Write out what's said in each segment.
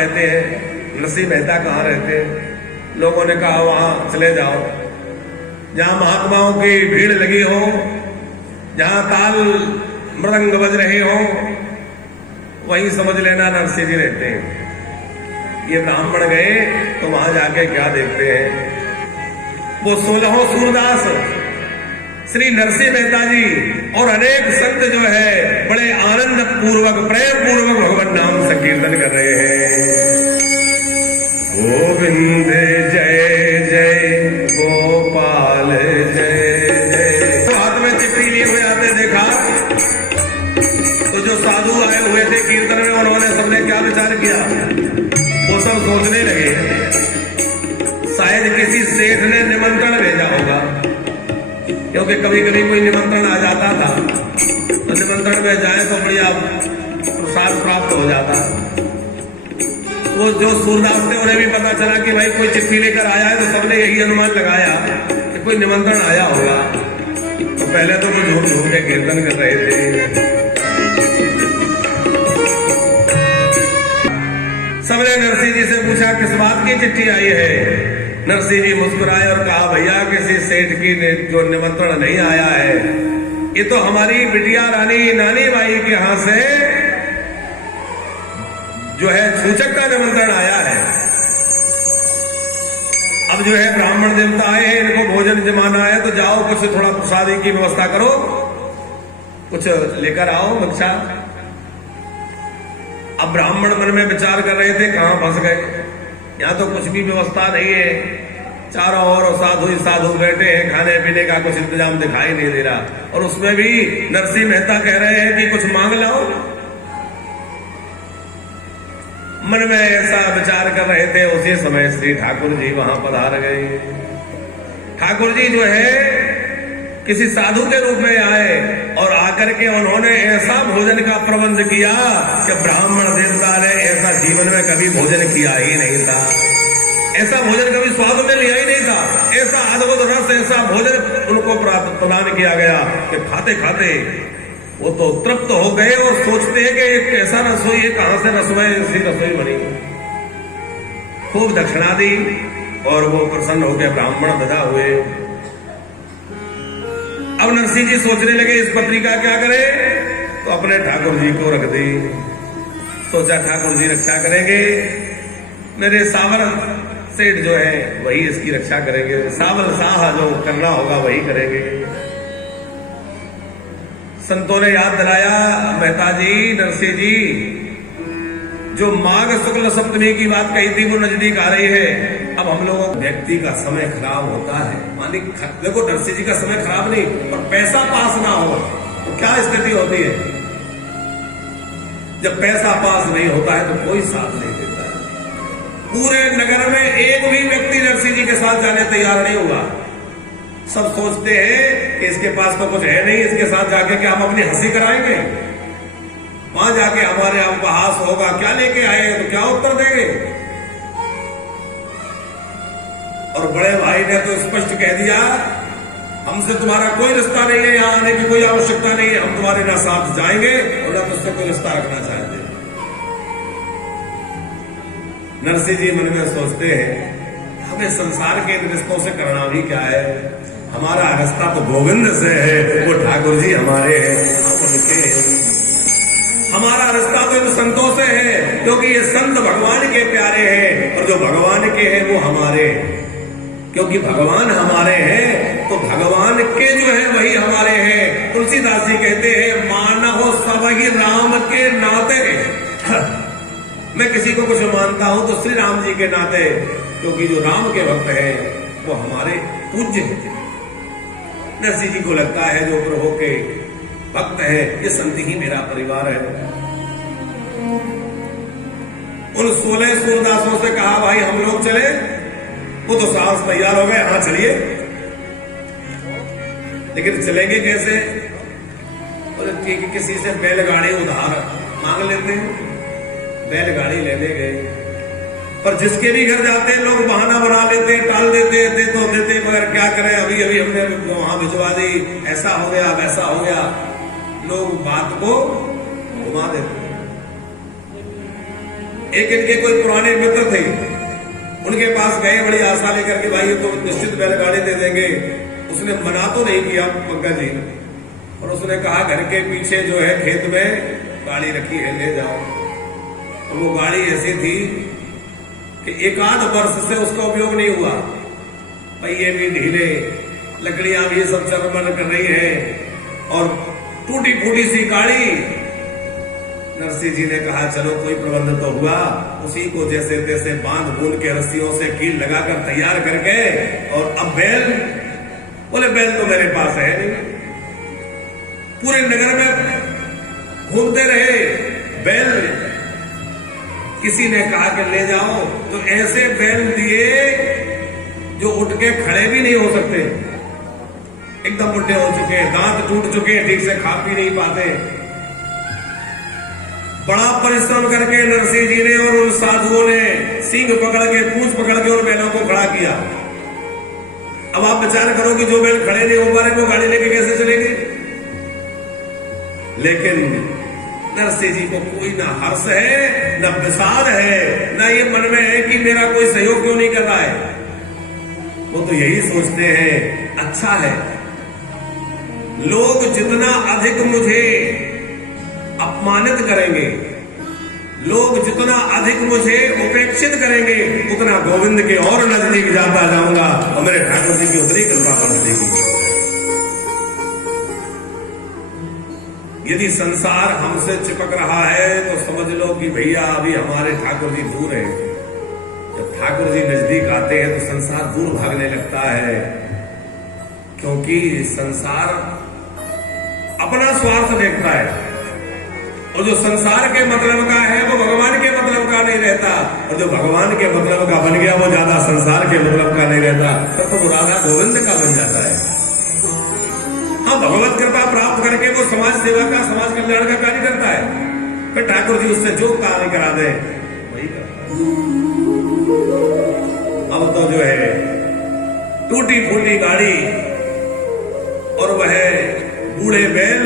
रहते हैं, नरसिंह मेहता कहाँ रहते हैं। लोगों ने कहा वहां चले जाओ जहां महात्माओं की भीड़ लगी हो, जहां ताल मृदंग बज रहे हो, वहीं समझ लेना नरसिंह जी रहते हैं। ये ब्राह्मण गए तो वहां जाके क्या देखते हैं, वो 16 सूरदास श्री नरसिंह मेहता जी और अनेक संत जो है बड़े आनंद पूर्वक प्रेम पूर्वक भगवान नाम संकीर्तन कर रहे हैं। गोविंद जय जय गोपाल जय जय। तो हाथ में चिट्ठी लिए हुए आते देखा तो जो साधु आए हुए थे कीर्तन में, उन्होंने सबने क्या विचार किया, वो सब सोचने लगे शायद किसी सेठ ने निमंत्रण भेजा होगा, क्योंकि कभी कभी कोई निमंत्रण आ जाता था तो निमंत्रण में जाए तो बढ़िया प्रसाद प्राप्त हो जाता। वो जो सूरदास थे उन्हें भी पता चला कि भाई कोई चिट्ठी लेकर आया है, तो सबने यही अनुमान लगाया कि कोई निमंत्रण आया होगा। तो पहले तो वो झूम झूम के कीर्तन कर रहे थे। सबने नरसिंह जी से पूछा किस बात की चिट्ठी आई है। नरसिंह जी मुस्कुराए और कहा भैया किसी सेठ की जो निमंत्रण नहीं आया है, ये तो हमारी बिटिया रानी नानी बाई के यहां से जो है सूचक का निमंत्रण आया है। अब जो है ब्राह्मण देवता आए हैं, इनको भोजन जमाना है, तो जाओ कुछ थोड़ा प्रसादी की व्यवस्था करो, कुछ लेकर आओ भिक्षा। अब ब्राह्मण मन में विचार कर रहे थे कहां फंस गए, यहाँ तो कुछ भी व्यवस्था नहीं है, चारों ओर साधु ही साधु बैठे हैं, खाने पीने का कुछ इंतजाम दिखाई नहीं दे रहा, और उसमें भी नरसिंह मेहता कह रहे हैं कि कुछ मांग लाओ। मन में ऐसा विचार कर रहे थे, उसी समय श्री ठाकुर जी वहां पधार गए। ठाकुर जी जो है किसी साधु के रूप में आए और आकर के उन्होंने ऐसा भोजन का प्रबंध किया कि ब्राह्मण देवता ने ऐसा जीवन में कभी भोजन किया ही नहीं था, ऐसा भोजन कभी स्वाद में लिया ही नहीं था। ऐसा अद्भुत रस, ऐसा भोजन उनको प्रदान किया गया कि खाते खाते वो तो तृप्त हो गए और सोचते हैं कि एक ऐसा रसोई है, कहां से रसोई ऐसी रसोई बनी। खूब दक्षिणा दी और वो प्रसन्न हो गए, ब्राह्मण विदा हुए। अब नरसिंह जी सोचने लगे इस पत्री का क्या करें, तो अपने ठाकुर जी को रख दी। सोचा ठाकुर जी रक्षा करेंगे, मेरे सावर सेठ जो है वही इसकी रक्षा करेंगे, सावल साह जो करना होगा वही करेंगे। संतों ने याद दिलाया, मेहता जी नरसिंह जी जो माघ शुक्ल सप्तमी की बात कही थी वो नजदीक आ रही है। अब हम लोगों व्यक्ति का समय खराब होता है, मानिक देखो नरसिंह जी का समय खराब नहीं, और पैसा पास ना हो तो क्या स्थिति होती है। जब पैसा पास नहीं होता है तो कोई साथ नहीं देता है। पूरे नगर में एक भी व्यक्ति नरसिंह जी के साथ जाने तैयार नहीं हुआ। सब सोचते हैं कि इसके पास तो कुछ है नहीं, इसके साथ जाके क्या हम अपनी हंसी कराएंगे, वहां जाके हमारे उपहास होगा, क्या लेके आए तो क्या उत्तर देंगे। और बड़े भाई ने तो स्पष्ट कह दिया हमसे तुम्हारा कोई रिश्ता नहीं है, यहां आने की कोई आवश्यकता नहीं है, हम तुम्हारे ना साथ जाएंगे और ना तुझसे कोई रिश्ता रखना चाहते। नरसिंह जी मन में सोचते हैं हमें संसार के रिश्तों से करना भी क्या है, हमारा रिश्ता तो गोविंद से है, वो ठाकुर जी हमारे हैं, हम उनके हैं। हमारा रिश्ता तो इन संतों से है क्योंकि ये संत भगवान के प्यारे हैं, और जो भगवान के हैं वो हमारे हैं। क्योंकि भगवान हमारे हैं तो भगवान के जो है वही हमारे हैं। तुलसीदास जी कहते हैं मानहो सब ही राम के नाते। मैं किसी को कुछ मानता हूं तो श्री राम जी के नाते, क्योंकि जो राम के भक्त हैं वो हमारे पूज्य हैं। नरसिंह जी को लगता है जो प्रभु के भक्त है ये संत ही मेरा परिवार है। उन 16 सूरदासों से कहा भाई हम लोग चले, वो तो साहस तैयार हो गए, हाँ चलिए, लेकिन चलेंगे कैसे। बोले ठीक है किसी से बैलगाड़ी उधार मांग लेते हैं। बैलगाड़ी लेने गए, पर जिसके भी घर जाते हैं लोग बहाना बना लेते, टाल देते, दे तो देते, मगर क्या करें अभी अभी हमने वहां भिजवा दी, ऐसा हो गया वैसा हो गया, लोग बात को घुमा देते। एक इनके कोई पुराने मित्र थे, उनके पास गए बड़ी आशा लेकर के, भाई ये तो निश्चित बैलगाड़ी दे देंगे। उसने मना तो नहीं किया पंकज जी, और उसने कहा घर के पीछे जो है खेत में गाड़ी रखी है, ले जाओ। और वो गाड़ी ऐसी थी कि एक आध वर्ष से उसका उपयोग नहीं हुआ, पहिए भी ढीले, लकड़ियां भी सब चरमर कर रही है और टूटी फूटी सी गाड़ी। नरसिंह जी ने कहा चलो कोई प्रबंध तो हुआ, उसी को जैसे तैसे बांध बूंद के रस्सियों से कील लगाकर तैयार करके, और अब बैल, बोले बैल तो मेरे पास है नहीं। पूरे नगर में घूमते रहे बैल, किसी ने कहा कि ले जाओ, तो ऐसे बैल दिए जो उठ के खड़े भी नहीं हो सकते, एकदम बुढ़े हो चुके, दांत टूट चुके, ठीक से खा पी नहीं पाते। बड़ा परिश्रम करके नरसिंह जी ने और उन साधुओं ने सींग पकड़ के, पूंछ पकड़ के उन बैलों को खड़ा किया। अब आप विचार करो कि जो बैल खड़े नहीं हो पा रहे वो गाड़ी लेके कैसे चलेंगे। लेकिन नरसिंह जी को कोई ना हर्ष है, ना विषाद है, ना ये मन में है कि मेरा कोई सहयोग क्यों नहीं कर रहा है। वो तो यही सोचते हैं अच्छा है, लोग जितना अधिक मुझे अपमानित करेंगे, लोग जितना अधिक मुझे उपेक्षित करेंगे, उतना गोविंद के और नजदीक जाता जाऊंगा और मेरे ठाकुर जी की उतनी कृपा कर देगी। यदि संसार हमसे चिपक रहा है तो समझ लो कि भैया अभी हमारे ठाकुर जी दूर है। जब ठाकुर जी नजदीक आते हैं तो संसार दूर भागने लगता है, क्योंकि संसार अपना स्वार्थ देखता है, और जो संसार के मतलब का है वो भगवान के मतलब का नहीं रहता, और जो भगवान के मतलब का बन गया वो ज्यादा संसार के मतलब का नहीं रहता, तब तो वो राधा गोविंद का बन जाता है। हाँ, भगवत कृपा प्राप्त करके वो समाज सेवा का, समाज कल्याण का कार्य करता है, फिर ठाकुर जी उससे जो कार्य करा दे वही करता है। अब तो जो है टूटी फूटी गाड़ी और वह बूढ़े बैल,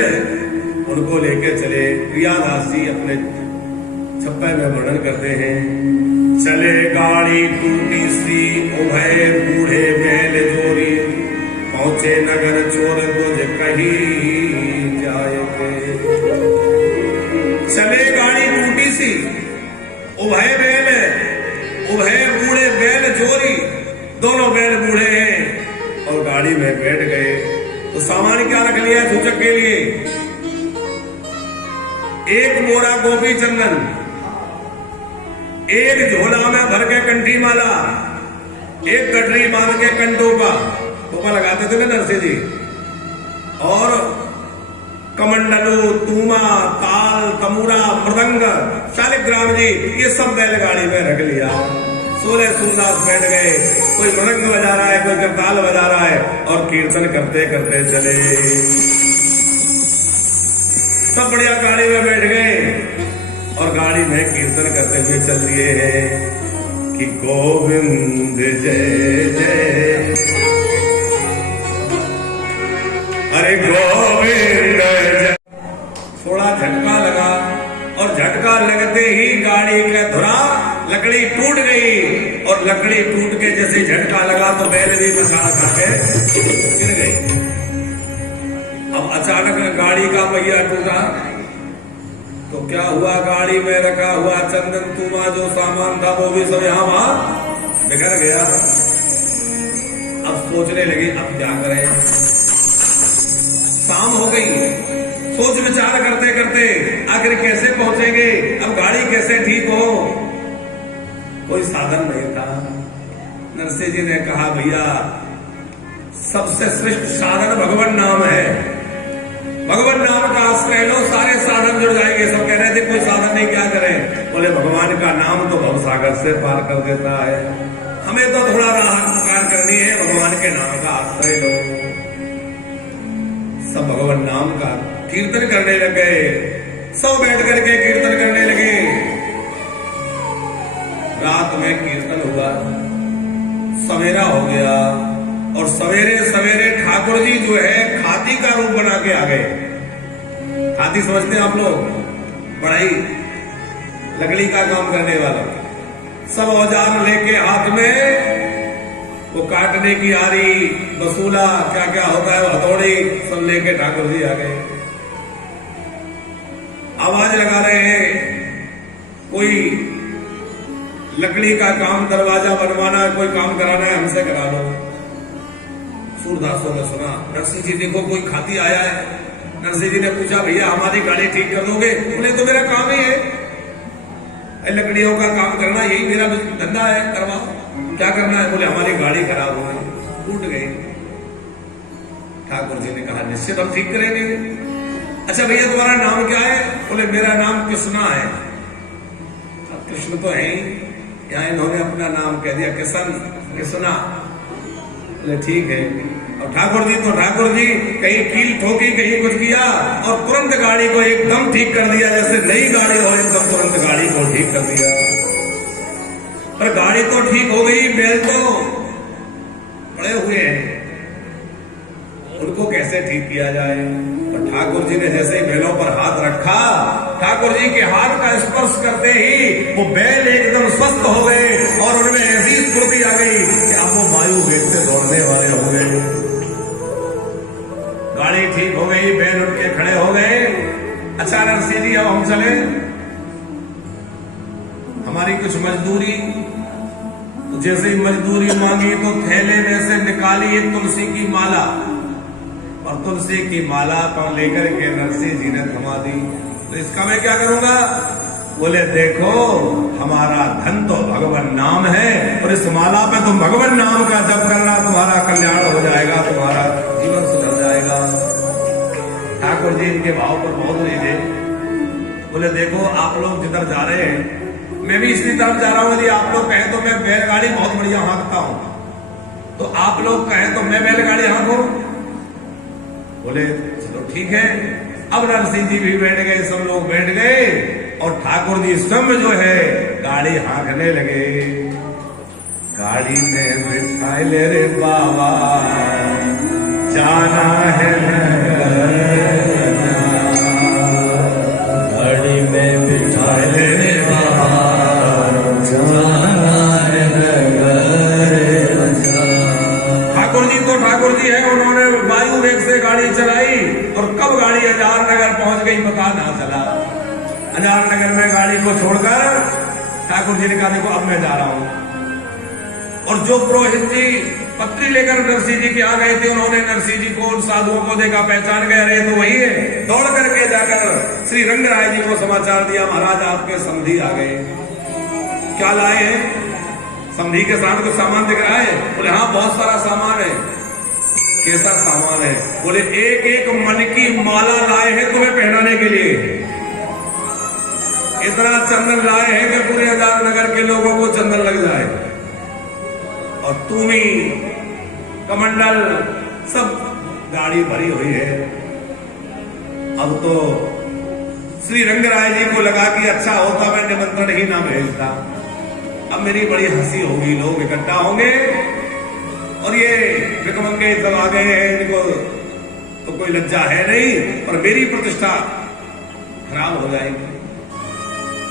उनको लेके चले। प्रियादास जी अपने छप्पे में वर्णन करते हैं, चले गाड़ी टूटी सी उभय बूढ़े बैल जोरी, पहुंचे नगर चोर बुझ कहीं जाएंगे। चले गाड़ी टूटी सी उभय बैल, उभय बूढ़े बैल जोरी, दोनों बैल बूढ़े हैं और गाड़ी में बैठ गए। तो सामान क्या रख लिया सूचक के लिए? एक मोरा गोपी चंदन, एक झोला में भर के कंठी माला, एक कटरी बांध के कंटोपा, टोपा लगाते थे ना नरसिंह जी, और कमंडलू, तूमा, ताल, तमूरा, मृदंग, शालिग्राम जी, ये सब बैलगाड़ी में रख लिया। 16 सूरदास बैठ गए, कोई मृदंग बजा रहा है, कोई करताल बजा रहा है, और कीर्तन करते करते चले। सब बढ़िया गाड़ी में बैठ गए और गाड़ी में कीर्तन करते हुए चल दिए हैं कि गोविंद जय जय, अरे गोविंद जय। थोड़ा झटका लगा और झटका लगते ही गाड़ी का धुरा, लकड़ी टूट गई, और लकड़ी टूट के जैसे झटका लगा तो बैल भी मसाला खा के गिर गई। अब अचानक गाड़ी का पहिया टूटा तो क्या हुआ, गाड़ी में रखा हुआ चंदन तुमा जो सामान था वो भी सब यहां वहां बिखर गया। अब सोचने लगे अब क्या करें, शाम हो गई। सोच विचार करते करते आखिर कैसे पहुंचेंगे, अब गाड़ी कैसे ठीक हो, कोई साधन नहीं था। नरसिंह जी ने कहा भैया सबसे श्रेष्ठ साधन भगवान नाम है, भगवान नाम का आश्रय लो, सारे साधन जुड़ जाएंगे। सब कह रहे थे कोई साधन नहीं, क्या करें? बोले भगवान का नाम तो भवसागर से पार कर देता है, हमें तो थोड़ा राहत पुकार करनी है, भगवान के नाम का आश्रय लो। सब भगवान नाम का कीर्तन करने लग गए, सब बैठ करके कीर्तन करने लगे। रात में कीर्तन हुआ, सवेरा हो गया, और सवेरे सवेरे ठाकुर जी जो है हाथी का रूप बना के आ गए। हाथी समझते हैं आप लोग? बढ़ाई लकड़ी का काम करने वाला, सब औजार लेके हाथ में, वो काटने की आरी, बसूला, क्या क्या होता है, हथौड़ी, सब लेके ठाकुर जी आ गए। आवाज लगा रहे हैं, कोई लकड़ी का काम, दरवाजा बनवाना है, कोई काम कराना है, हमसे करा लो। सूरदासों ने सुना, नरसिंह जी देखो कोई खाती आया है। नरसिंह जी ने पूछा, भैया हमारी गाड़ी ठीक कर दोगे? बोले तो मेरा काम ही है, लकड़ियों का काम करना, यही मेरा धंधा है, करवाओ। क्या करना है? बोले हमारी गाड़ी खराब हो गई, टूट गई। ठाकुर जी ने कहा, निश्चित हम ठीक करेंगे। अच्छा भैया तुम्हारा नाम क्या है? बोले मेरा नाम कृष्णा है। अब कृष्ण तो है ही, यहाँ इन्होंने अपना नाम कह दिया, कृष्णा। बोले ठीक है। और ठाकुर जी तो ठाकुर जी, कहीं कील ठोकी, कहीं कुछ किया, और तुरंत गाड़ी को एकदम ठीक कर दिया, जैसे नई गाड़ी हो एकदम तुरंत गाड़ी को ठीक कर दिया। पर गाड़ी तो ठीक हो गई, बैल तो पड़े हुए हैं, उनको कैसे ठीक किया जाए? और ठाकुर जी ने जैसे ही बैलों पर हाथ रखा, ठाकुर जी के हाथ का स्पर्श करते ही वो बैल एकदम स्वस्थ हो गए, और उनमें ऐसी स्फूर्ति आ गई कि अब वो वायु वेग से दौड़ने वाले हो गए। गाड़ी ठीक हो गई, बैल उठ के खड़े हो गए। अच्छा नरसिंह जी अब हम चले, हमारी कुछ मजदूरी। तो जैसे ही मजदूरी मांगी तो थैले में से निकाली एक तुलसी की माला, और तुलसी की माला को लेकर के नरसिंह जी ने थमा दी। तो इसका मैं क्या करूंगा? बोले देखो हमारा धन तो भगवान नाम है, और इस माला पे तुम भगवान नाम का जप करना, तुम्हारा कल्याण हो जाएगा, तुम्हारा जीवन सुधर जाएगा। ठाकुर जी इनके भाव पर बहुत नहीं थे। बोले देखो आप लोग जिधर जा रहे हैं, मैं भी इसी तरफ जा रहा हूं। यदि आप लोग कहें तो मैं बैलगाड़ी बहुत बढ़िया हाँकता हूं, तो आप लोग कहें तो मैं बैलगाड़ी हाँकूं? बोले चलो ठीक है। अब नरसिंह जी भी बैठ गए, सब लोग बैठ गए, और ठाकुर जी स्वयं जो है गाड़ी हाँकने लगे। गाड़ी में बिठा ले रे बाबा, जाना है गाड़ी में बिठा ले रे बाबा, जाना है ठाकुर जी तो ठाकुर जी है, उन्होंने वायु वेग से गाड़ी चलाई, और कब गाड़ी हजार नगर पहुंच गई पता ना चला। हजार नगर में गाड़ी को छोड़कर ठाकुर जी ने कहा देखो अब मैं जा रहा हूं। और जो पुरोहित जी पत्री लेकर नरसिंह जी के आ गए थे, उन्होंने नरसिंह जी को, उन साधुओं को देखा, पहचान गए, अरे तो वही है। दौड़ करके जाकर श्री रंगराय जी को समाचार दिया, महाराज आपके समधी आ गए। क्या लाए हैं? समधी के साथ कुछ सामान दिख रहा है? बोले हाँ बहुत सारा सामान है। कैसा सामान है? बोले एक एक मन की माला लाए हैं तुम्हें पहनाने के लिए, इतना चंदन लाए हैं कि पूरे हजार नगर के लोगों को चंदन लग जाए, और तुम्ही कमंडल सब गाड़ी भरी हुई है। अब तो श्री रंगराय जी को लगा कि अच्छा होता मैं निमंत्रण ही ना भेजता, अब मेरी बड़ी हंसी होगी, लोग इकट्ठा होंगे, और ये भिखमंगे सब आ गए हैं, इनको तो कोई लज्जा है नहीं, और मेरी प्रतिष्ठा खराब हो जाएगी,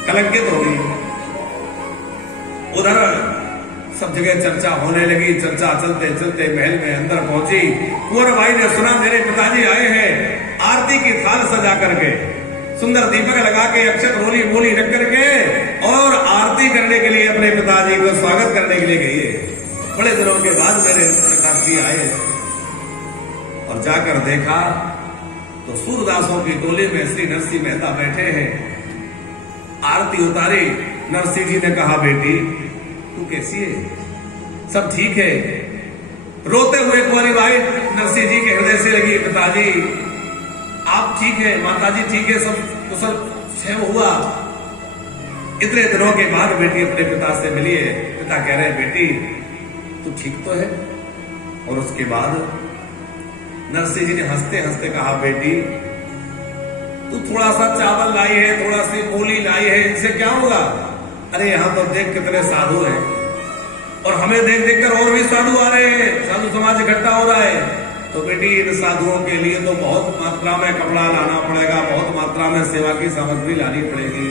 कलंकित होगी। उधर सब जगह चर्चा होने लगी। चर्चा चलते चलते महल में अंदर पहुंची। कुंवर भाई ने सुना मेरे पिताजी आए हैं, आरती की थाल सजा करके, सुंदर दीपक लगा के, अक्षत रोली मोली रख करके, और आरती करने के लिए अपने पिताजी को स्वागत करने के लिए गई है। बड़े दिनों के बाद मेरे पिताजी आए, और जाकर देखा तो सूरदासों की टोली में श्री नरसिंह मेहता बैठे हैं। आरती उतारी, नरसिंह जी ने कहा बेटी तू कैसी है? सब ठीक है? रोते हुए कुंवारी भाई नरसिंह जी के हृदय से लगी, पिताजी आप ठीक है, माताजी ठीक है, सब कुशल क्षेम हुआ? इतने दिनों के बाद बेटी अपने पिता से मिली है। पिता कह रहे हैं बेटी तू ठीक तो है? और उसके बाद नरसिंह जी ने हंसते हंसते कहा बेटी तू थोड़ा सा चावल लाई है, थोड़ा सी मूली लाई है, इनसे क्या होगा? अरे यहां तो देख कितने साधु हैं, और हमें देख देख कर और भी साधु आ रहे हैं, साधु समाज इकट्ठा हो रहा है। तो बेटी इन साधुओं के लिए तो बहुत मात्रा में कपड़ा लाना पड़ेगा, बहुत मात्रा में सेवा की सामग्री लानी पड़ेगी।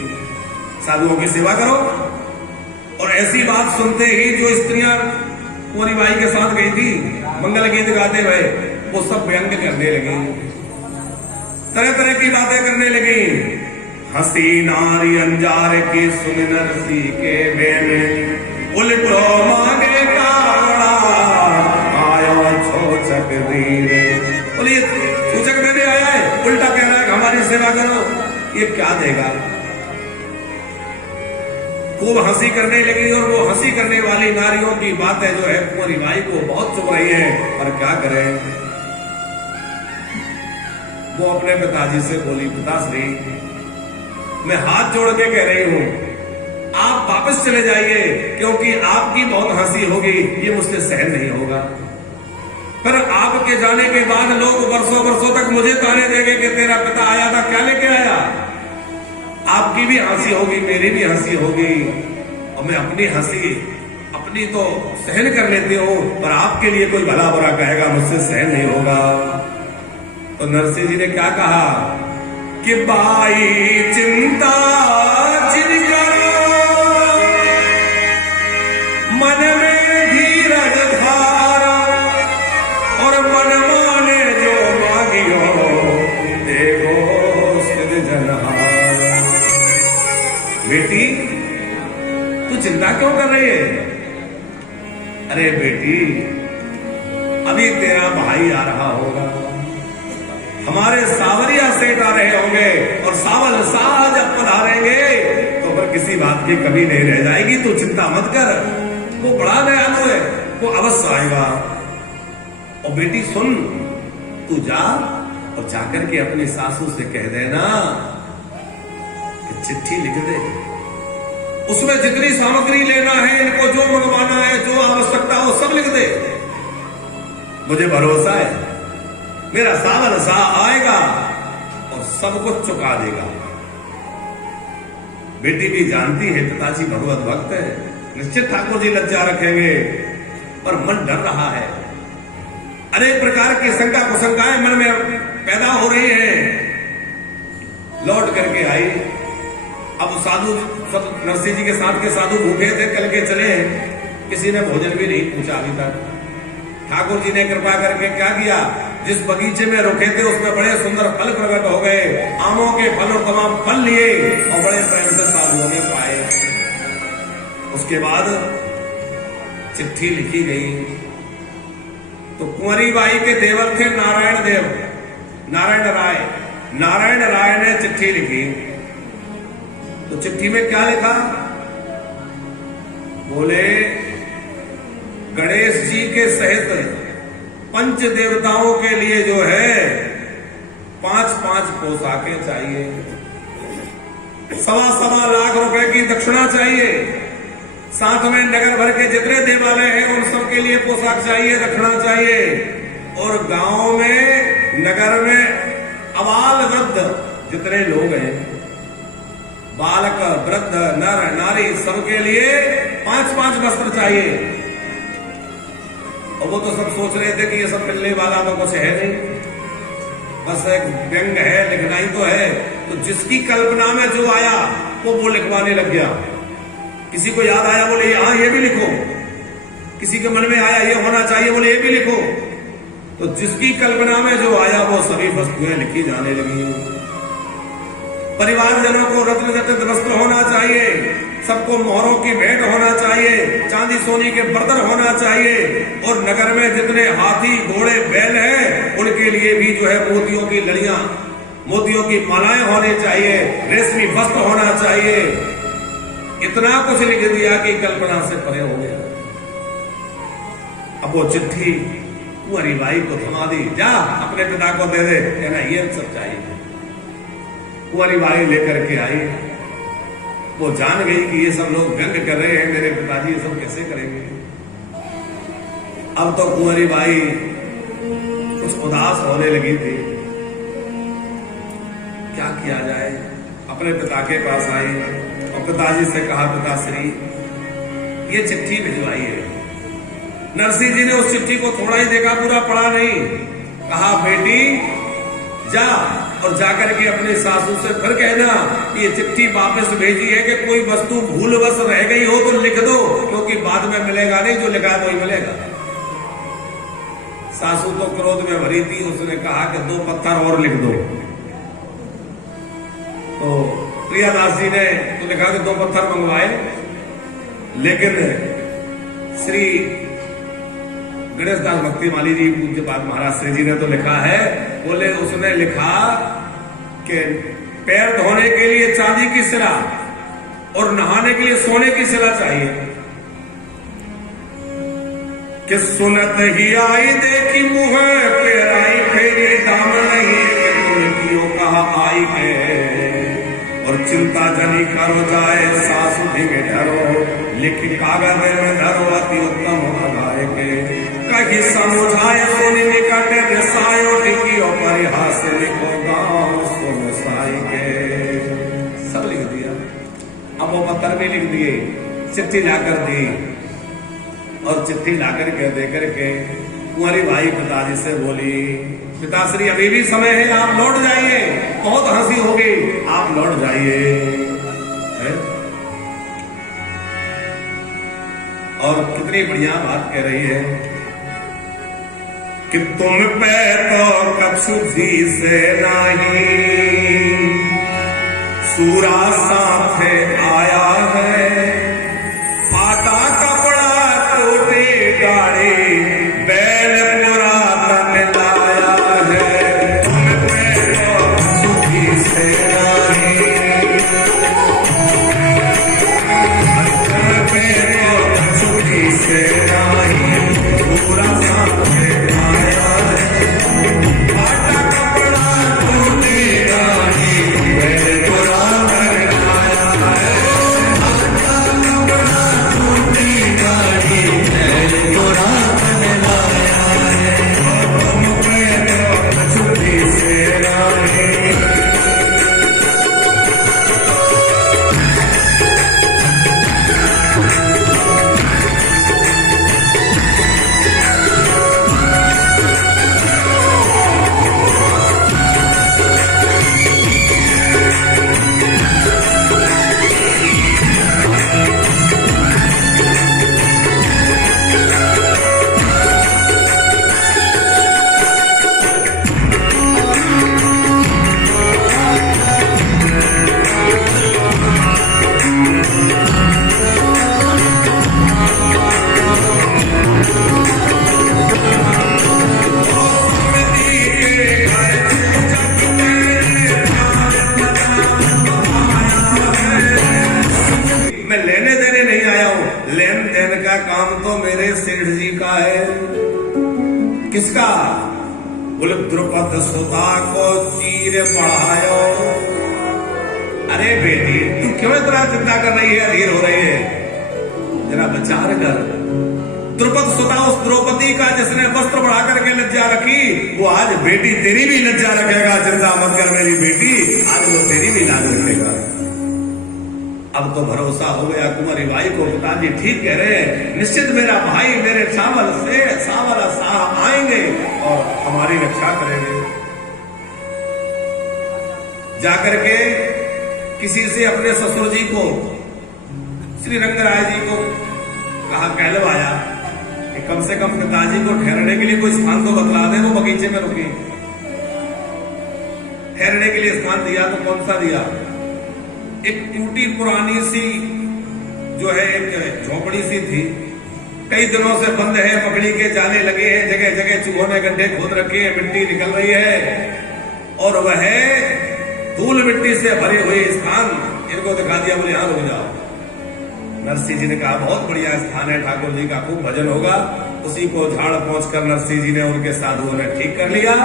साधुओं की सेवा करो। और ऐसी बात सुनते ही जो स्त्रियां कुंवरी बाई के साथ गई थी मंगल गीत गाते हुए, वो सब व्यंग करने लगी, तरह तरह की बातें करने लगी। हंसी नारी अंजार की सुन नरसी के बेन, उल्टो मांगे काड़ा आयो छोचक वीर। बोलिए सूचक देने आया है, उल्टा कह रहा है कि हमारी सेवा करो, ये क्या देगा। खूब हंसी करने लगी और वो हंसी करने वाली नारियों की बातें जो है कुंवरी बाई को बहुत चुभ रही है। और क्या करें, वो अपने पिताजी से बोली, पिताश्री मैं हाथ जोड़ के कह रही हूं आप वापस चले जाइए, क्योंकि आपकी बहुत हंसी होगी, ये मुझसे सहन नहीं होगा। पर आपके जाने के बाद लोग वर्षों वर्षों तक मुझे ताने देंगे कि तेरा पिता आया था, क्या लेके आया। आपकी भी हंसी होगी, मेरी भी हंसी होगी, और मैं अपनी हंसी अपनी तो सहन कर लेती हूं, पर आपके लिए कोई भला बुरा कहेगा, मुझसे सहन नहीं होगा। तो नरसिंह जी ने क्या कहा कि बाई चिंता जिनका मन में धीरज धारा, और मन माने जो मांगियो देवो सिद्ध जनहार। बेटी तू चिंता क्यों कर रही है। अरे बेटी अभी तेरा भाई आ रहा होगा, हमारे सावरिया सेठ आ रहे होंगे, और सावल शाह जब पधारेंगे तो फिर किसी बात की कमी नहीं रह जाएगी। तू चिंता मत कर, वो बड़ा दयालु है, वो अवश्य आएगा। और बेटी सुन, तू जा और जाकर के अपनी सासू से कह देना कि चिट्ठी लिख दे, उसमें जितनी सामग्री लेना है, इनको जो मंगवाना है, जो आवश्यकता हो सब लिख दे। मुझे भरोसा है मेरा सावन शाह आएगा और सब कुछ चुका देगा। बेटी भी जानती है पिताजी भगवत भक्त है, निश्चित ठाकुर जी लज्जा रखेंगे, पर मन डर रहा है। अनेक प्रकार की शंका कुशंकाएं मन में पैदा हो रही हैं। लौट करके आई। अब साधु सब नरसिंह जी के साथ के साधु भूखे थे, कल के चले, किसी ने भोजन भी नहीं पूछा अभी तक। ठाकुर जी ने कृपा करके क्या किया, जिस बगीचे में रुके थे उसमें बड़े सुंदर फल प्रकट हो गए, आमों के फल और तमाम फल लिए और बड़े प्रेम से साधुओं ने पाए। उसके बाद चिट्ठी लिखी गई। तो कुंवरी बाई के देवर थे नारायण देव, नारायण राय। नारायण राय ने चिट्ठी लिखी। तो चिट्ठी में क्या लिखा, बोले गणेश जी के सहित पंच देवताओं के लिए जो है 5-5 पोशाकें चाहिए, 1.25 लाख रुपए की दक्षिणा चाहिए, साथ में नगर भर के जितने देवालय हैं उन सब के लिए पोशाक चाहिए, दक्षिणा चाहिए। और गांव में नगर में अबाल वृद्ध जितने लोग हैं, बालक वृद्ध नर नारी सबके लिए 5-5 वस्त्र चाहिए। और वो तो सब सोच रहे थे कि ये सब मिलने वाला तो कुछ है नहीं, बस एक व्यंग है, लिखना ही तो है। तो जिसकी कल्पना में जो आया वो लिखवाने लग गया। किसी को याद आया, बोले हाँ ये भी लिखो। किसी के मन में आया ये होना चाहिए, बोले ये भी लिखो। तो जिसकी कल्पना में जो आया वो सभी वस्तुएं लिखी जाने लगी। परिवारजनों को रत्न जटित वस्त्र होना चाहिए, सबको मोहरों की भेंट होना चाहिए, चांदी सोनी के बर्तन होना चाहिए, और नगर में जितने हाथी घोड़े बैल हैं उनके लिए भी जो है मोतियों की लड़ियां, मोतियों की मालाएं होनी चाहिए, रेशमी वस्त्र होना चाहिए। इतना कुछ लिख दिया कि कल्पना से परे हो गया। अब वो चिट्ठी कुंवरी बाई को थमा दी, जा अपने पिता को दे दे, कहना ये सब चाहिए। कुंवरी बाई लेकर के आई। वो जान गई कि ये सब लोग व्यंग कर रहे हैं, मेरे पिताजी ये सब कैसे करेंगे। अब तो कुंवरी बाई कुछ उदास होने लगी थी, क्या किया जाए। अपने पिता के पास आई और पिताजी से कहा, पिताश्री ये चिट्ठी भिजवाई है। नरसिंह जी ने उस चिट्ठी को थोड़ा ही देखा, पूरा पढ़ा नहीं। कहा बेटी जा और जाकर के अपने सासू से फिर कहना ये चिट्ठी वापस भेजी है कि कोई वस्तु भूलवश रह गई हो तो लिख दो, क्योंकि बाद में मिलेगा नहीं, जो लिखा है वही मिलेगा। सासू तो क्रोध में भरी थी, उसने कहा कि 2 पत्थर और लिख दो। तो प्रियादास जी ने तो लिखा कि 2 पत्थर मंगवाए, लेकिन श्री गणेश दास भक्ति माली जी पूज्यपाद महाराज श्री जी ने तो लिखा है, बोले उसने लिखा कि पैर धोने के लिए चांदी की सिरा और नहाने के लिए सोने की सिरा चाहिए। कि सुनत ही आई देखी मुँह पेराई फेरी दाम नहीं कि तुम कियो कहा आई के, और चिंता जनी करो जाए सासु ढिगे धरो, लिख कागज में धरो अति उत्तम लगाए के, कहीं समझाए सोनी निकट रसायो टिकियो परिहास लिखो गाँव सुन साई के। सब लिख दिया। अब वो पत्थर भी लिख दिए, चिट्ठी लाकर दी, और चिट्ठी लाकर के देकर के कुंवारी भाई पिताजी से बोली, पिताश्री अभी भी समय है, आप लौट जाइए, बहुत हंसी होगी, आप लौट जाइए। और कितनी बढ़िया बात कह रही है कि तुम पे तो कछु जी से नहीं, सूरा साथ आया है, फाटा कपड़ा टूटे गाड़ी बैल पुरातन लाया है। तुम पे तो कछु जी से नहीं, तुम पे तो कछु जी से नहीं, सूरा साथ किसका? बोले द्रुपद सुता को चीर बढ़ायो। अरे बेटी तू क्यों इतना चिंता कर रही है, अधीर हो रही है, जरा विचार कर। द्रुपद सुता उस द्रौपदी का जिसने वस्त्र बढ़ा करके लज्जा रखी, वो आज बेटी तेरी भी लज्जा रखेगा। चिंता मत कर मेरी बेटी, आज वो तेरी भी लाज रखेगा। अब तो भरोसा हो गया कुंवारी बाई को, पिताजी ठीक कह रहे हैं, निश्चित मेरा भाई मेरे चावल से सावल साहब आएंगे और हमारी रक्षा करेंगे। जाकर के किसी से अपने ससुर जी को, श्री रंगराय जी को कहा, कहलवाया कि कम से कम पिताजी को ठहरने के लिए कोई स्थान तो बतला दे, वो बगीचे में रुके। ठहरने के लिए स्थान दिया तो कौन सा दिया? एक टूटी पुरानी सी जो है एक झोपड़ी सी थी, कई दिनों से बंद है, मकड़ी के जाले लगे हैं, जगह जगह चूहों ने गड्ढे खोद रखे हैं, मिट्टी निकल रही है और वह धूल मिट्टी से भरे हुए स्थान इनको दिखा दिया, बोले यहां रुक जाओ। नरसिंह जी ने कहा बहुत बढ़िया स्थान है, ठाकुर जी का खूब भजन होगा। उसी को झाड़ पहुंचकर नरसिंह जी ने उनके साधुओं ने ठीक कर लिया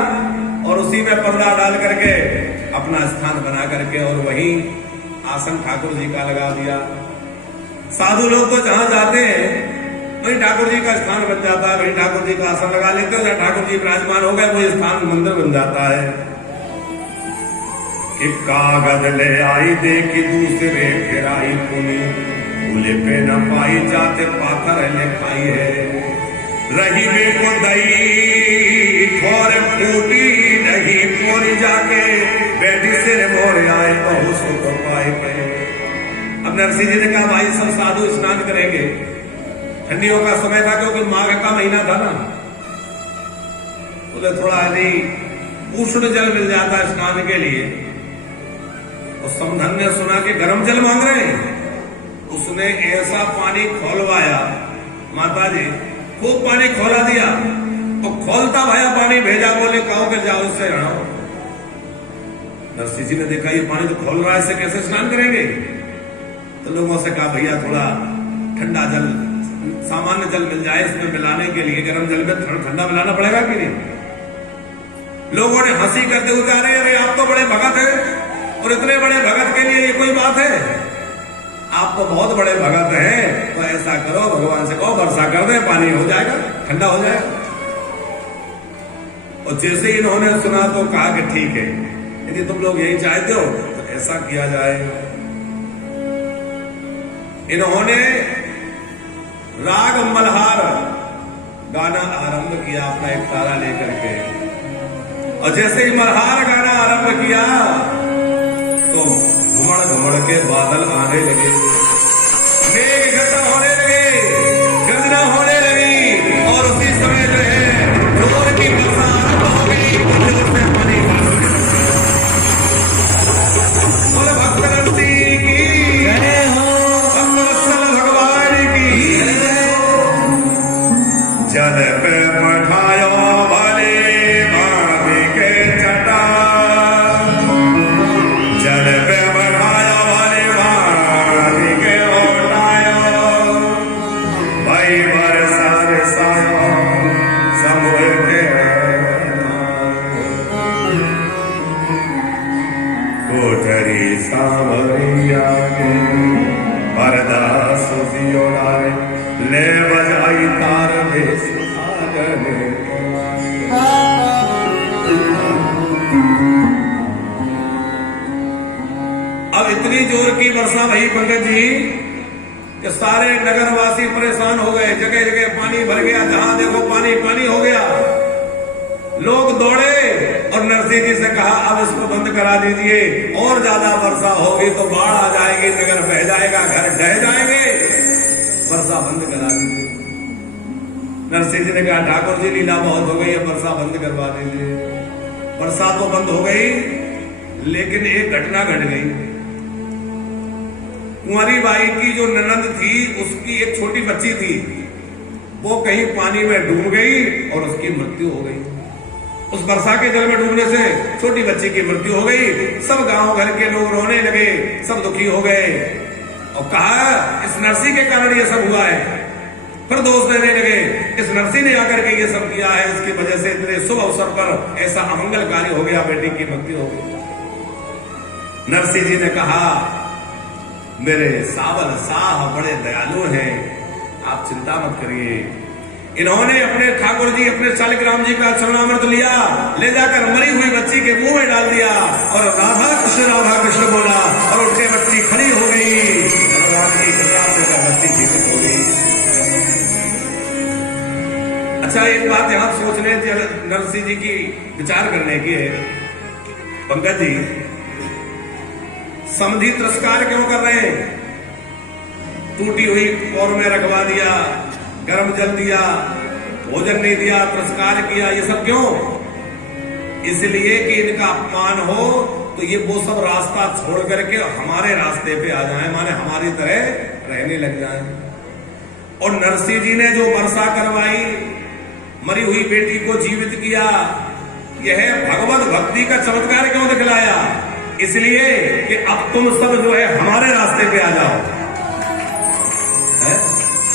और उसी में पर्दा डाल करके अपना स्थान बना करके और वहीं आसन ठाकुर जी का लगा दिया। साधु लोग तो जहां जाते हैं वहीं ठाकुर जी का स्थान बन जाता है, वहीं ठाकुर जी का आसन लगा लेते हैं, जहां ठाकुर जी विराजमान हो गए वही स्थान मंदिर बन जाता है। कि कागज ले आई देखी दूसरे फिराई पुनी, भूले पे न पाई जाते पाथर लिखाई है। रही वे को दई ठोर फूटी नहीं, थोड़ी जाके बेटी से मोर आए बहु सो तो पाए पे। अब नरसिंह जी ने कहा भाई सब साधु स्नान करेंगे, ठंडियों का समय था क्योंकि माघ का महीना था ना, तो थोड़ा यदि उष्ण जल मिल जाता स्नान के लिए। और समधन ने सुना कि गर्म जल मांग रहे हैं, उसने ऐसा पानी खोलवाया, माता जी खूब पानी खोला दिया, तो खोलता भया पानी भेजा, बोले कहो के जाओ इससे हटाओ। नरसिंह जी ने देखा ये पानी तो खोल रहा है, इससे कैसे स्नान करेंगे? तो लोगों से कहा भैया थोड़ा ठंडा जल, सामान्य जल मिल जाए इसमें मिलाने के लिए, गर्म जल में ठंडा मिलाना पड़ेगा कि नहीं? लोगों ने हंसी करते हुए कहा अरे आप तो बड़े भगत हैं, और इतने बड़े भगत के लिए ये कोई बात है? आप तो बहुत बड़े भगत हैं, तो ऐसा करो भगवान से कहो वर्षा कर दे, पानी हो जाएगा, ठंडा हो जाएगा। और जैसे ही इन्होंने सुना तो कहा कि ठीक है, यदि तुम लोग यही चाहते हो तो ऐसा किया जाए। इन्होंने राग मल्हार गाना आरंभ किया अपना एक तारा लेकर के, और जैसे ही मल्हार गाना आरंभ किया तो घुमड़ घुमड़ के बादल आने लगे, मेघ इकट्ठा होने लगे, गर्जना होने लगी, और उसी समय जो है जोर की वर्षा आरंभ हो गई, जोर से पानी बोले भक्त नरसिंह की जय हो, भक्तवत्सल भगवान की जय हो। जल पे पठायो भले भाभी के चटा, जल पे बढ़ायो भले भाभी के उठायो, भाई बरसा रसायो समूह के कोठरी सावरिया के बरदास जियोलाए, ले बजाई तार में सुहागने। अब इतनी जोर की वर्षा भई पंकज जी कि सारे नगरवासी परेशान हो गए, जगह जगह पानी भर गया, जहां देखो पानी पानी हो गया। लोग दौड़े और नरसिंह जी से कहा अब इसको बंद करा दीजिए, और ज्यादा वर्षा होगी तो बाढ़ आ जाएगी, नगर बह जाएगा, घर ढह जाएंगे, वर्षा बंद करा दीजिए। नरसिंह जी ने कहा ठाकुर जी लीला बहुत हो गई है, वर्षा बंद करवा दीजिए। वर्षा तो बंद हो गई, लेकिन एक घटना घट गई। कुंवारी बाई की जो ननंद थी, उसकी एक छोटी बच्ची थी, वो कहीं पानी में डूब गई और उसकी मृत्यु हो गई। उस वर्षा के जल में डूबने से छोटी बच्ची की मृत्यु हो गई। सब गांव घर के लोग रोने लगे, सब दुखी हो गए और कहा इस नरसिंह के कारण ये सब हुआ है। फिर दोष देने लगे, इस नरसिंह ने आकर के ये सब किया है, इसकी वजह से इतने शुभ अवसर पर ऐसा अमंगलकारी हो गया, बेटी की मृत्यु हो गई। नरसिंह जी ने कहा मेरे सावल साह बड़े दयालु हैं, आप चिंता मत करिए। इन्होंने अपने ठाकुर जी, अपने शालिग्राम जी का चरणामृत लिया, ले जाकर मरी हुई बच्ची के मुंह में डाल दिया और राधा कृष्ण बोला, और उनके बच्ची खड़ी हो गई। भगवान की कृपा से बच्ची जीवित हो गई। अच्छा, एक बात यहां सोचने नरसिंह जी की विचार करने की है पंकज जी, समधी तिरस्कार क्यों कर रहे हैं? टूटी हुई पौर में रखवा दिया, गर्म जल दिया, भोजन नहीं दिया, तिरस्कार किया, ये सब क्यों? इसलिए कि इनका अपमान हो तो ये वो सब रास्ता छोड़ करके हमारे रास्ते पे आ जाएं, माने हमारी तरह रहने लग जाएं। और नरसिंह जी ने जो वर्षा करवाई, मरी हुई बेटी को जीवित किया, यह भगवत भक्ति का चमत्कार क्यों दिखलाया? इसलिए कि अब तुम सब जो है हमारे रास्ते पे आ जाओ।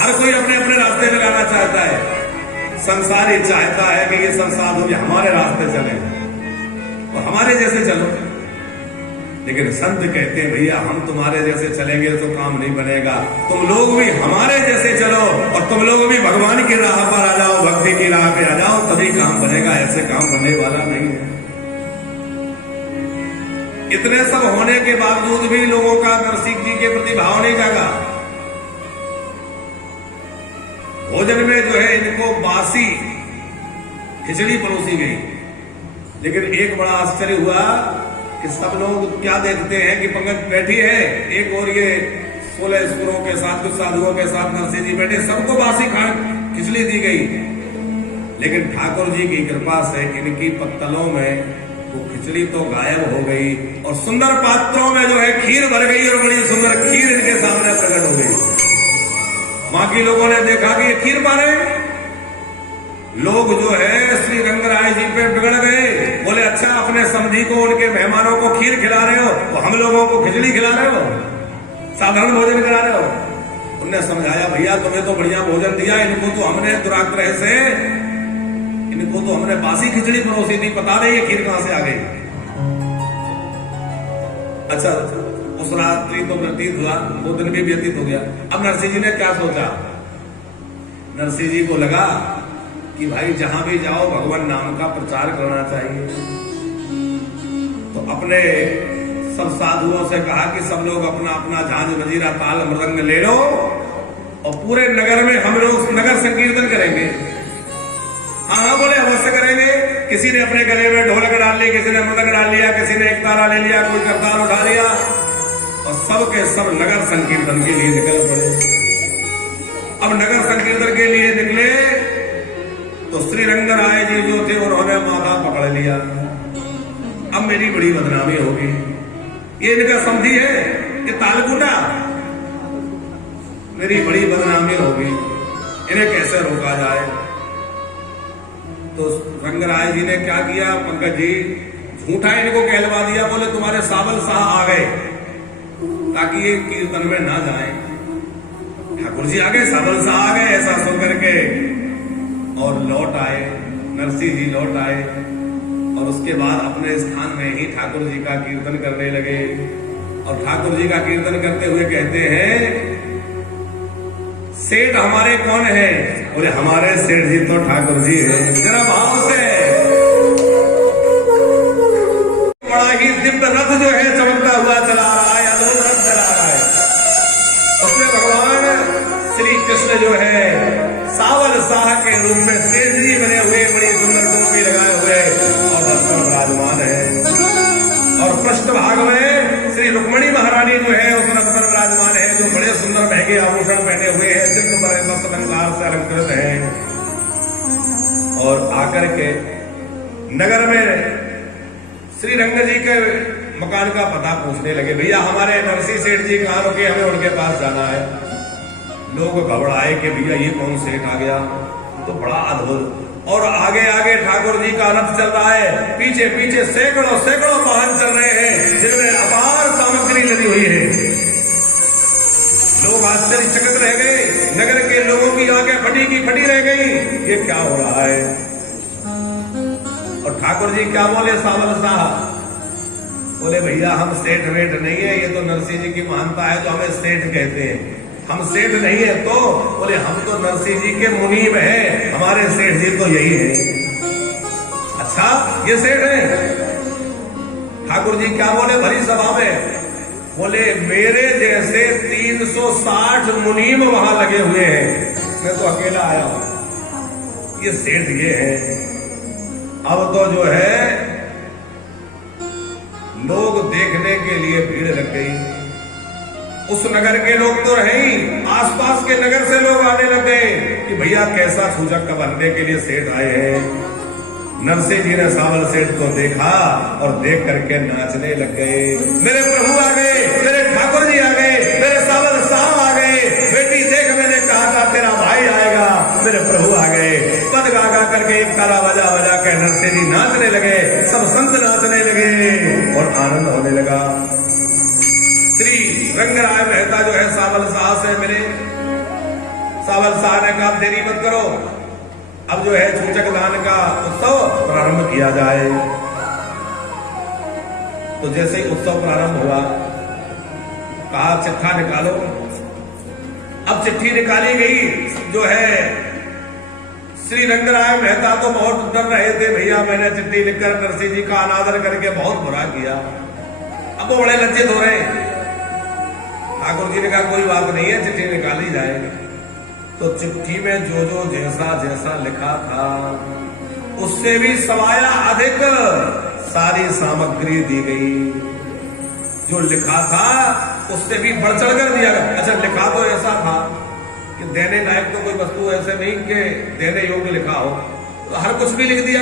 हर कोई अपने अपने रास्ते पे लाना चाहता है, संसार ही चाहता है कि ये सब साधु भी हमारे रास्ते चले और हमारे जैसे चलो। लेकिन संत कहते हैं भैया हम तुम्हारे जैसे चलेंगे तो काम नहीं बनेगा, तुम लोग भी हमारे जैसे चलो और तुम लोग भी भगवान की राह पर आ जाओ, भक्ति की राह पे आ जाओ, तभी काम बनेगा, ऐसे काम बनने वाला नहीं है। इतने सब होने के बावजूद भी लोगों का नरसिंह जी के प्रति भाव नहीं जागा। भोजन में जो है इनको बासी खिचड़ी परोसी गई, लेकिन एक बड़ा आश्चर्य हुआ कि सब लोग क्या देखते हैं कि पंकज बैठी है, एक और ये 16 सुरों के साथ, कुछ साधुओं के साथ नरसिंह जी बैठे, सबको बासी खिचड़ी दी गई। लेकिन ठाकुर जी की कृपा से इनकी पत्तलों में वो खिचड़ी तो गायब हो गई और सुंदर पात्रों में जो है खीर भर गई और बड़ी सुंदर खीर इनके सामने प्रकट हो गई। बाकी लोगों ने देखा कि ये खीर पा रहे, लोग जो है श्री रंगराय जी पे बिगड़ गए, बोले अच्छा अपने समधी को, उनके मेहमानों को खीर खिला रहे हो, तो हम लोगों को खिचड़ी खिला रहे हो, साधारण भोजन करा रहे हो। उनने समझाया भैया तुम्हें तो बढ़िया भोजन दिया, इनको तो हमने दुराग्रह से, इनको तो हमने बासी खिचड़ी परोसी थी, पता नहीं ये खीर कहां से आ गई। अच्छा उस रात्रि तो व्यतीत हुआ, वो दिन भी व्यतीत हो गया। अब नरसिंह जी ने क्या सोचा, नरसिंह जी को लगा कि भाई जहां भी जाओ भगवान नाम का प्रचार करना चाहिए। तो अपने सब साधुओं से कहा कि सब लोग अपना अपना झांझ मजीरा ताल मृदंग ले लो और पूरे नगर में हम लोग नगर संकीर्तन करेंगे। हाँ बोले अवश्य करेंगे। किसी ने अपने गले में ढोलक डाल ली, किसी ने मृदंग डाल लिया, किसी ने एक तारा ले लिया, कोई करताल उठा लिया और सब के सब नगर संकीर्तन के लिए निकल पड़े। अब नगर संकीर्तन के लिए निकले तो श्री रंगराय जी जो थे उन्होंने माथा पकड़ लिया, अब मेरी बड़ी बदनामी होगी, ये इनका समझी है कि तालकूटा, मेरी बड़ी बदनामी होगी, इन्हें कैसे रोका जाए। तो रंगराय जी ने क्या किया, पंकज जी झूठा इनको कहलवा दिया, बोले तुम्हारे सावल शाह आ गए ताकि ये कीर्तन में ना जाए। ठाकुर जी आ गए, सावल शाह आ गए, ऐसा सुन करके और लौट आए, नरसिंह जी लौट आए और उसके बाद अपने स्थान में ही ठाकुर जी का कीर्तन करने लगे। और ठाकुर जी का कीर्तन करते हुए कहते हैं, सेठ हमारे कौन है? बोले हमारे सेठ जी तो ठाकुर जी है। जरा भाव से, बड़ा ही दिव्य रथ जो है चमकता हुआ चला रहा है, अद्भुत रथ चला रहा है। उसमें भगवान श्री कृष्ण जो है सावल शाह के रूप में सेठ जी बने हुए, बड़ी सुंदर टोपी लगाए हुए और रथ पर विराजमान है। और पृष्ठभाग में श्री रुक्मणी महारानी जो है उस रथ पर विराजमान है, जो बड़े सुंदर महंगे आभूषण पहने हुए हैं, दिव्य मस्त अलंकार से अलंकृत हैं। और आकर के नगर में श्री रंग जी के मकान का पता पूछने लगे, भैया हमारे नरसिंह सेठ जी कहाँ रुके, हमें उनके पास जाना है। लोग घबराए कि भैया ये कौन सेठ आ गया, तो बड़ा अद्भुत। और आगे आगे ठाकुर जी का रथ चल रहा है, पीछे पीछे सैकड़ों सैकड़ों वाहन चल रहे हैं जिनमें अपार सामग्री लदी हुई है। लोग आश्चर्यचकित रह गए, नगर के लोगों की आंखें फटी की फटी रह गई, ये क्या हो रहा है। और ठाकुर जी क्या बोले, सावल साहब बोले भैया हम सेठ वेठ नहीं है, ये तो नरसिंह जी की महानता है तो हमें सेठ कहते हैं, हम सेठ नहीं है। तो बोले हम तो नरसिंह जी के मुनीब हैं, हमारे सेठ जी तो यही है। अच्छा ये सेठ है? ठाकुर जी क्या बोले भरी सभा में, बोले मेरे जैसे 360 मुनीब वहां लगे हुए हैं, मैं तो अकेला आया हूं, ये सेठ ये है। अब तो जो है लोग देखने के लिए भीड़ लग गई। उस नगर के लोग तो रहे ही, आसपास के नगर से लोग आने लगे कि भैया कैसा सूचक बनने के लिए सेठ आए हैं। नरसिंह जी ने सावल सेठ को देखा और देख करके नाचने लग गए, मेरे प्रभु आ गए, मेरे ठाकुर जी आ गए, मेरे सावल साहब आ गए, बेटी देख मैंने कहा था तेरा भाई आएगा, मेरे प्रभु आ गए। पद गा गा करके एक तारा बजा बजा के नरसिंह जी नाचने लगे, सब संत नाचने लगे और आनंद होने लगा। श्री रंगराय मेहता जो है सावल शाह से मिले, सावल शाह ने कहा देरी मत करो, अब जो है सूचक दान का उत्सव प्रारंभ किया जाए। तो जैसे ही उत्सव प्रारंभ हुआ, कहा चिट्ठा निकालो। अब चिट्ठी निकाली गई, जो है श्री रंगराय मेहता तो बहुत डर रहे थे, भैया मैंने चिट्ठी लिखकर नरसिंह जी का अनादर करके बहुत बुरा किया। अब वो बड़े लज्जित हो रहे हैं। ठाकुर जी ने कहा कोई बात नहीं है, चिट्ठी निकाली जाएगी। तो चिट्ठी में जो जो जैसा जैसा लिखा था उससे भी सवाया अधिक सारी सामग्री दी गई। जो लिखा था उससे भी बढ़ चढ़ कर दिया गया। अच्छा, लिखा तो ऐसा था कि देने लायक तो कोई वस्तु ऐसे नहीं कि देने योग्य लिखा हो, तो हर कुछ भी लिख दिया,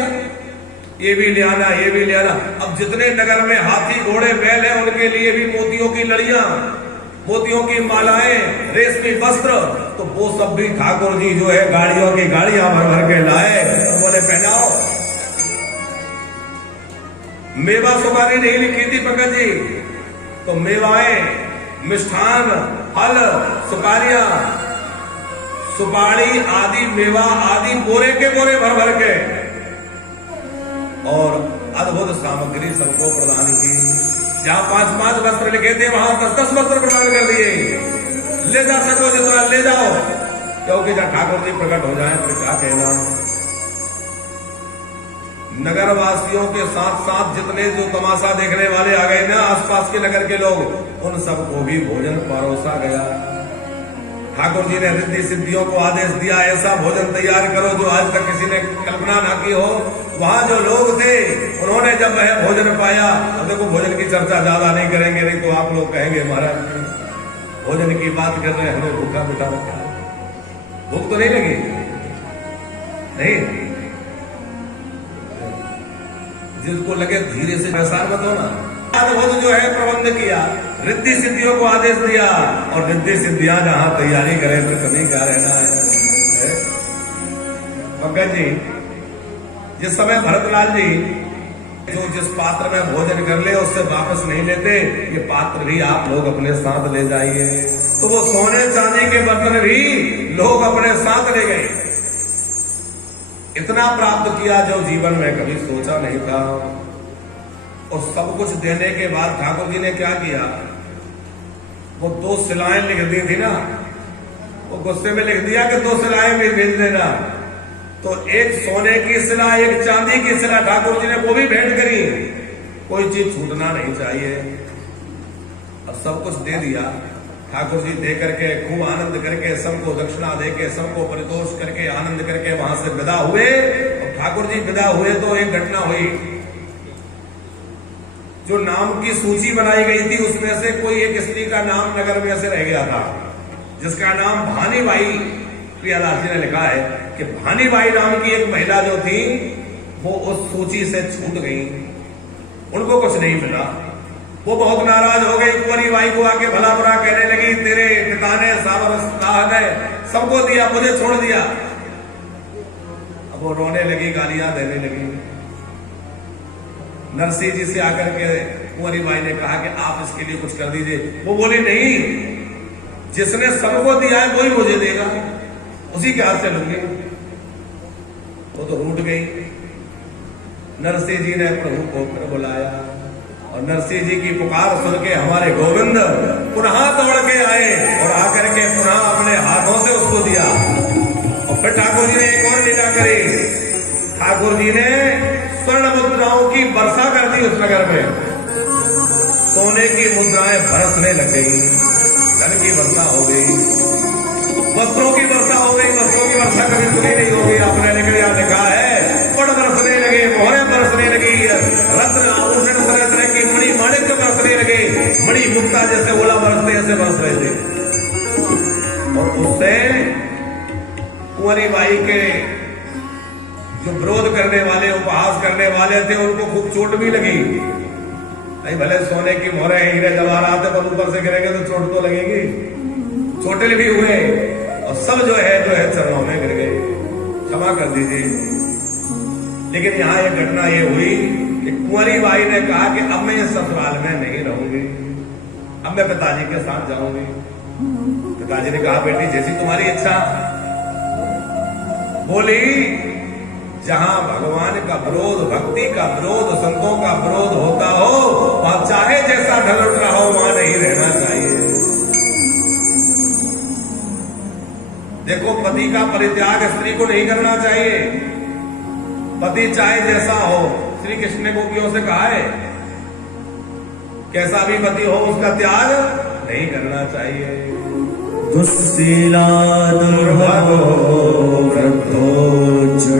ये भी ले आना, ये भी ले आना। अब जितने नगर में हाथी घोड़े बैल हैं उनके लिए भी मोतियों की लड़ियां, मोतियों की मालाएं, रेशमी वस्त्र, तो वो सब भी ठाकुर जी जो है गाड़ियों की गाड़ियां भर भर के लाए, बोले पहनाओ। मेवा सुपारी नहीं लिखी थी पंकज जी, तो मेवाएं, मिष्ठान, फल, सुपारियां, सुपारी आदि, मेवा आदि बोरे के बोरे भर भर के और अद्भुत सामग्री सबको प्रदान की। जहां 5-5 वस्त्र लिखे थे वहां 10-10 वस्त्र प्रदान कर दिए। ले जा सको जितना ले जाओ, क्योंकि जब ठाकुर जी प्रकट हो जाए फिर क्या कहना। नगर वासियों के साथ साथ जितने जो तमाशा देखने वाले आ गए ना, आसपास के नगर के लोग, उन सबको भी भोजन परोसा गया। ठाकुर जी ने रिद्धि सिद्धियों को आदेश दिया, ऐसा भोजन तैयार करो जो आज तक किसी ने कल्पना ना की हो। वहां जो लोग थे उन्होंने जब वह भोजन पाया, अब देखो भोजन की चर्चा ज्यादा नहीं करेंगे, नहीं तो आप लोग कहेंगे महाराज भोजन की बात कर रहे हैं, हमें भूखा बिठा रखा है। भूख तो नहीं लगी? नहीं, जिसको लगे धीरे से प्रसार मत होना। अद्भुत जो है प्रबंध किया, रिद्धि सिद्धियों को आदेश दिया, और रिद्धि सिद्धियां जहां तैयारी करें तो कभी क्या रहना है। पंकज जी, जिस समय भरतलाल जी जो जिस पात्र में भोजन कर ले उससे वापस नहीं लेते, ये पात्र भी आप लोग अपने साथ ले जाइए, तो वो सोने चांदी के बर्तन भी लोग अपने साथ ले गए। इतना प्राप्त किया जो जीवन में कभी सोचा नहीं था। और सब कुछ देने के बाद ठाकुर जी ने क्या किया, वो 2 शिलाएं लिख दी थी ना, वो गुस्से में लिख दिया कि 2 शिलाएं भी भेज देना। तो एक सोने की शिला, एक चांदी की शिला ठाकुर जी ने वो भी भेंट करी। कोई चीज छूटना नहीं चाहिए। अब सब कुछ दे दिया ठाकुर जी, दे करके खूब आनंद करके सबको दक्षिणा दे के सबको परितोष करके आनंद करके वहां से विदा हुए। और ठाकुर जी विदा हुए तो एक घटना हुई, जो नाम की सूची बनाई गई थी उसमें से कोई एक स्त्री का नाम नगर में से रह गया था, जिसका नाम भानीबाई। प्रियादास जी ने लिखा है कि भानीबाई नाम की एक महिला जो थी वो उस सूची से छूट गई, उनको कुछ नहीं मिला। वो बहुत नाराज हो गई, कुंवरी बाई को आके भला बुरा कहने लगी, तेरे पिता ने साबर ने सबको दिया, मुझे छोड़ दिया। अब वो रोने लगी, गालियां देने लगी। नरसिंह जी से आकर के कुंवरी बाई ने कहा कि आप इसके लिए कुछ कर दीजिए। वो बोली नहीं, जिसने सबको दिया है वही मुझे देगा, उसी के हाथ से लूंगी। वो तो रूठ गई। नरसिंह जी ने प्रभु को फिर बुलाया और नरसिंह जी की पुकार सुन के हमारे गोविंद पुनः दौड़ के आए और आकर के पुनः अपने हाथों से उसको दिया। और फिर ठाकुर जी ने एक और लीला करी, ठाकुर जी ने स्वर्ण मुद्राओं की वर्षा कर दी उस नगर में। सोने की मुद्राएं बरसने लग गई, धन की वर्षा हो गई, वस्त्रों की वर्षा हो गई। वस्त्रों की वर्षा कभी सुनी नहीं होगी आपने, लेकिन यहाँ लिखा है पट बरसने लगे, मोहरें बरसने लगी, रत्न आभूषण तरह तरह की मणि माणिक्य बरसने लगे, मणि मुक्ता जैसे ओला बरसते ऐसे बरस रहे थे। और उससे कुंवरी बाई के जो विरोध करने वाले, उपहास करने वाले थे, उनको खूब चोट भी लगी। नहीं भले सोने की मोहरें हीरे जवाहरात पर ऊपर से गिरेंगे तो चोट तो लगेगी, चोटिल भी हुए और सब जो है चरणों में गिर गए, क्षमा कर दीजिए। लेकिन यहाँ एक घटना ये हुई कि कुंवरी बाई ने कहा कि अब मैं इस ससुराल में नहीं रहूंगी, अब मैं पिताजी के साथ जाऊंगी। पिताजी ने कहा बेटी जैसी तुम्हारी इच्छा। बोली जहां भगवान का विरोध, भक्ति का विरोध, संतों का विरोध होता हो, वहां चाहे जैसा ढल उठ रहा हो वहां नहीं रहना चाहिए। देखो पति का परित्याग स्त्री को नहीं करना चाहिए। पति चाहे जैसा हो, श्री कृष्ण ने गोपियों से कहा है कैसा भी पति हो उसका त्याग नहीं करना चाहिए। दुस्सीला दुर्भगो वृद्धो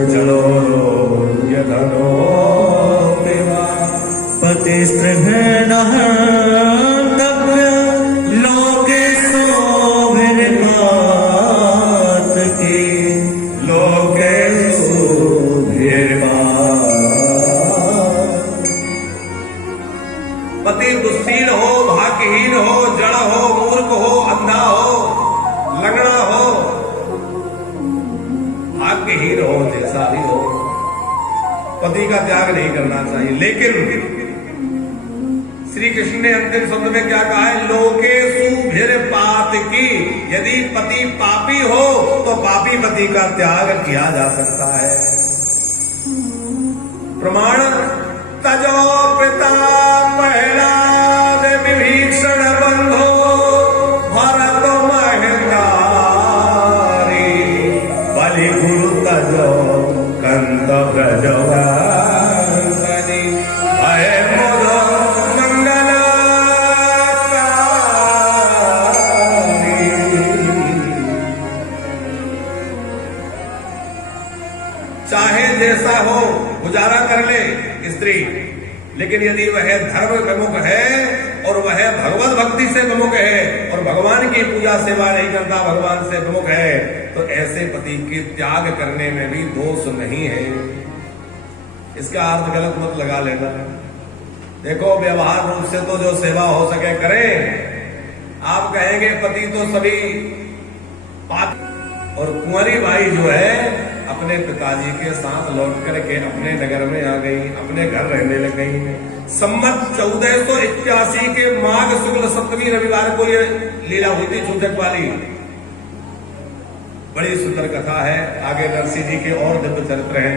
जलो यधनो विवाह अंगहीन हो, जैसा भी हो, पति का त्याग नहीं करना चाहिए। लेकिन श्री कृष्ण ने अंतिम शब्द में क्या कहा है? लोकेषु भीरपात की, यदि पति पापी हो तो पापी पति का त्याग किया जा सकता है। प्रमाण तजो पिता प्रहलाद विभीषण बंधो भरत महेंद्रारी बलि गुरु तजो कंद ब्रजवारी भय मोद चाहे जैसा हो गुजारा कर ले स्त्री, लेकिन यदि वह धर्म विमुख है और वह भगवत भक्ति से विमुख है और भगवान की पूजा सेवा नहीं करता, भगवान से विमुख है, तो ऐसे पति के त्याग करने में भी दोष नहीं है। इसका अर्थ गलत मत लगा लेना। देखो, व्यवहार रूप से तो जो सेवा हो सके करें। आप कहेंगे पति तो सभी पाप, और कुंवारी बाई जो है अपने पिताजी के साथ लौट करके अपने नगर में आ गई, अपने घर रहने लग गई। संवत 1481 के माघ शुक्ल सप्तमी रविवार को ये लीला हुई थी छूतक वाली। बड़ी सुंदर कथा है। आगे नरसिंह जी के और दिव्य चरित्र हैं।